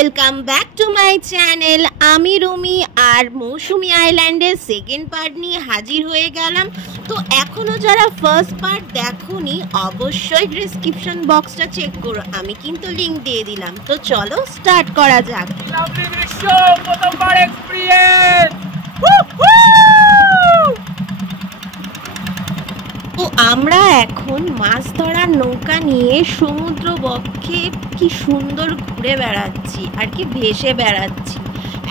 Welcome back to my channel. আমি রুমি আর মৌসুমি আইল্যান্ডের second part নিয়ে হাজির হয়ে গেলাম। তো এখনো যারা ফার্স্ট পার্ট দেখোনি অবশ্যই ডেসক্রিপশন বক্সটা চেক করো, আমি কিন্তু লিংক দিয়ে দিলাম। তো চলো স্টার্ট করা যাক। তো আমরা এখন মাছ ধরার নৌকা নিয়ে সমুদ্র বক্ষে কি সুন্দর ঘুরে বেড়াচ্ছি আর কি ভেসে বেড়াচ্ছি।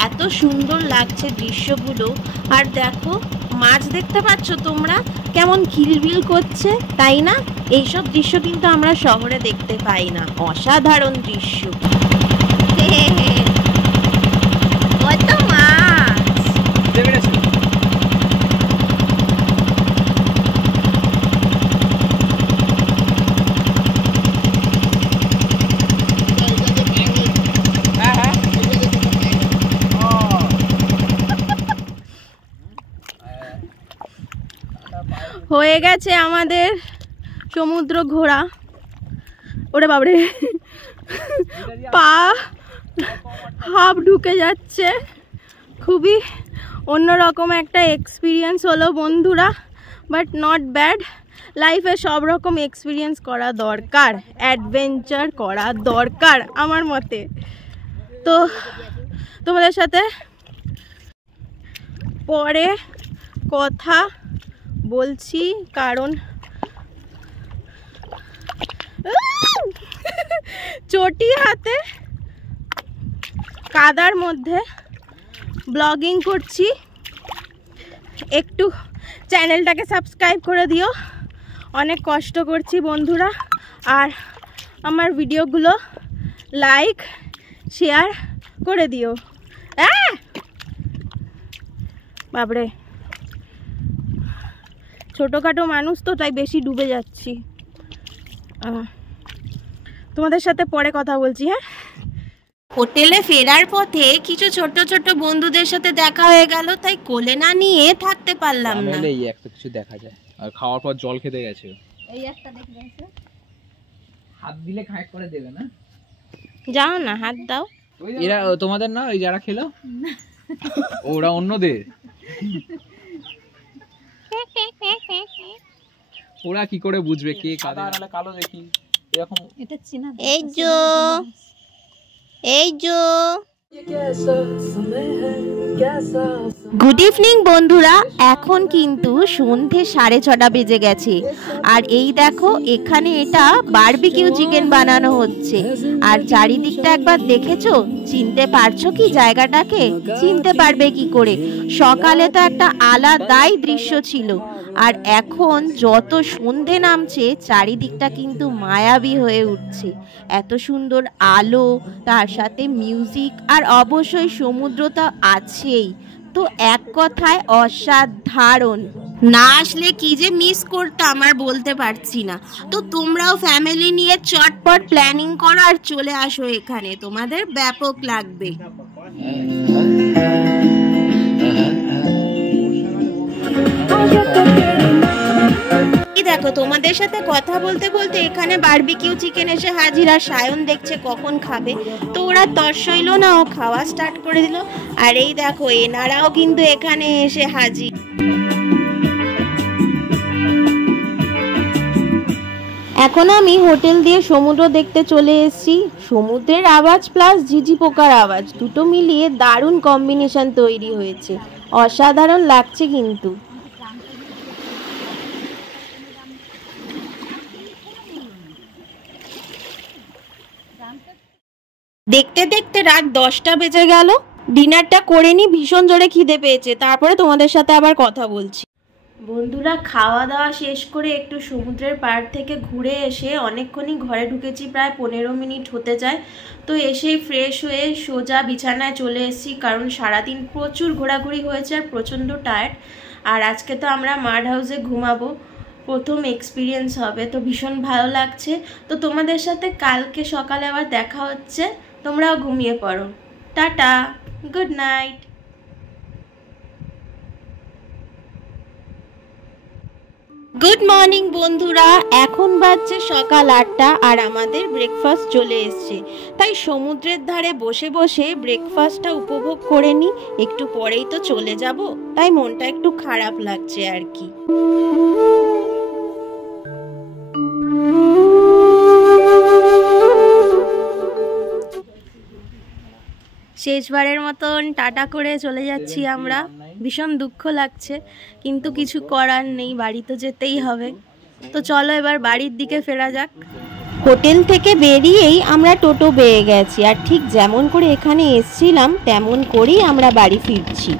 এত সুন্দর লাগছে দৃশ্যগুলো। আর দেখো মাছ দেখতে পাচ্ছ তোমরা কেমন কিলবিল করছে, তাই না? এইসব দৃশ্য কিন্তু আমরা শহরে দেখতে পাই না। অসাধারণ দৃশ্য। কত মাছ! হয়ে গেছে আমাদের সমুদ্র ঘোরা। ওরে বাবরে, পা হাফ ঢুকে যাচ্ছে। খুবই অন্যরকম একটা এক্সপিরিয়েন্স হলো বন্ধুরা, বাট নট ব্যাড। লাইফে সব রকম এক্সপিরিয়েন্স করা দরকার, অ্যাডভেঞ্চার করা দরকার আমার মতে। তো তোমাদের সাথে পরে কথা বলছি, কারণ চটি হাতে কাদার মধ্যে ব্লগিং করছি। একটু চ্যানেলটাকে সাবস্ক্রাইব করে দিও, অনেক কষ্ট করছি বন্ধুরা। আর আমার ভিডিওগুলো লাইক শেয়ার করে দিও। বাবরে, ছোটোখাটো মানুষ তো, তাই বেশি ডুবে যাচ্ছি। তোমাদের সাথে পরে কথা বলছি। হ্যাঁ, হোটেলে ফেরার পথে কিছু ছোট ছোট বন্ধুদের সাথে দেখা হয়ে গেল, তাই কোলে না নিয়ে থাকতে পারলাম না। এই একটা কিছু দেখা যায়। আর খাওয়ার পর জল খেতে গেছে। এই একটা দেখে গেছে, হাত দিলে খাইট করে দেবে না? যাও না, হাত দাও। এরা তোমাদের না, ওই যারা খেলো ওরা অন্যদের। ওরা কি করে বুঝবে কে কাদা নালে কালো? দেখি এরকম এটা চিনা। এই যো গুড ইভিনিং বন্ধুরা। এখন কিন্তু সন্ধে 6:30 বেজে গেছে। আর এই দেখো এখানে এটা বারবিকিউ চিকেন বানানো হচ্ছে। আর চারিদিকটা একবার দেখেছো? চিনতে পারছো কি জায়গাটাকে? চিনতে পারবে কি করে? সকালে তো একটা আলাদাই দৃশ্য ছিল, আর এখন যত সন্ধে নামছে চারিদিকটা কিন্তু মায়াবী হয়ে উঠছে। এত সুন্দর আলো, তার সাথে মিউজিক, আর অবশ্যই সমুদ্রটা আছেই। তো এক কথায় অসাধারণ। না আসলে কি যে মিস করতাম আর বলতে পারছি না। তো তোমরাও ফ্যামিলি নিয়ে চটপট প্ল্যানিং করো আর চলে আসো এখানে, তোমাদের ব্যাপক লাগবে। দেখো তোমাদের সাথে কথা বলতে বলতে এখানে বারবিকিউ চিকেন এসে হাজির। আর সায়ন দেখছে কখন খাবে, তো ওরা তর্স হইল না, ও খাওয়া স্টার্ট করে দিল। আর এই দেখো এনারাও কিন্তু এখানে এসে হাজির। এখন আমি হোটেল দিয়ে সমুদ্র দেখতে চলে এসেছি। সমুদ্রের আওয়াজ প্লাস ঝিঝি পোকার আওয়াজ দুটো মিলিয়ে দারুণ কম্বিনেশন তৈরি হয়েছে। অসাধারণ লাগছে কিন্তু। দেখতে দেখতে রাত 10টা বেজে গেল। ডিনারটা করে নি, ভীষণ জোরে খিদে পেয়েছে। তারপরে তোমাদের সাথে আবার কথা বলছি। বন্ধুরা খাওয়া দাওয়া শেষ করে একটু সমুদ্রের পাড় থেকে ঘুরে এসে অনেকক্ষণই ঘরে ঢুকেছি, প্রায় 15 মিনিট হতে যায়। তো এসেই ফ্রেশ হয়ে সোজা বিছানায় চলে এসেছি, কারণ সারাদিন প্রচুর ঘোরাঘুরি হয়েছে আর প্রচণ্ড টায়ার্ড। আর আজকে তো আমরা মাড হাউসে ঘুমাবো, প্রথম এক্সপিরিয়েন্স হবে, তো ভীষণ ভালো লাগছে। তো তোমাদের সাথে কালকে সকালে আবার দেখা হচ্ছে। তোমরাও ঘুমিয়ে পড়ো। Tata, good night. Good morning বন্ধুরা, এখন বাজছে সকাল 8টা আর আমাদের ব্রেকফাস্ট চলে এসছে। তাই সমুদ্রের ধারে বসে বসে ব্রেকফাস্টটা উপভোগ করে নিই। একটু পরেই তো চলে যাব, তাই মনটা একটু খারাপ লাগছে আর কি। শেষবারের মতন টাটা করে চলে যাচ্ছি আমরা। ভীষণ দুঃখ লাগছে, কিন্তু কিছু করার নেই, বাড়ি তো যেতেই হবে। তো চলো এবার বাড়ির দিকে ফেরা যাক। হোটেল থেকে বেরিয়েই আমরা টোটো পেয়ে গেছি, আর ঠিক যেমন করে এখানে এসছিলাম তেমন করেই আমরা বাড়ি ফিরছি।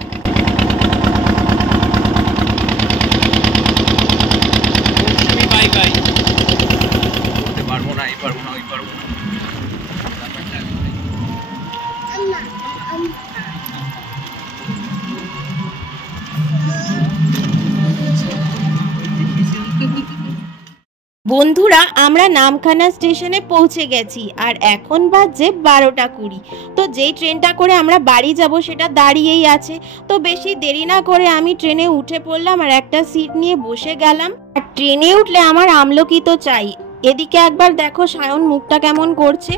বন্ধুরা, আমরা নামখানা স্টেশনে পৌঁছে গেছি আর এখন বাজছে 12টা 20। তো যেই ট্রেনটা করে আমরা বাড়ি যাব সেটা দাঁড়িয়েই আছে। তো বেশি দেরি না করে আমি ট্রেনে উঠে পড়লাম আর একটা সিট নিয়ে বসে গেলাম। আর ট্রেনে উঠলে আমার আমলকি তো চাই। এদিকে একবার দেখো সায়ন মুখটা কেমন করছে।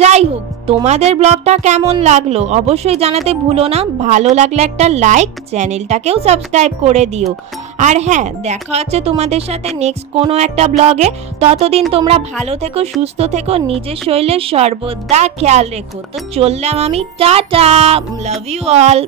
যাই হোক, তোমাদের ব্লগটা কেমন লাগলো অবশ্যই জানাতে ভুলো না। ভালো লাগলে একটা লাইক, চ্যানেলটাকেও সাবস্ক্রাইব করে দিও। আর হ্যাঁ, দেখা হচ্ছে তোমাদের সাথে নেক্সট কোনো একটা ব্লগে। ততদিন তোমরা ভালো থেকো, সুস্থ থেকো, নিজের শরীরের সর্বদা খেয়াল রেখো। তো চললাম আমি, টাটা, লাভ ইউ অল।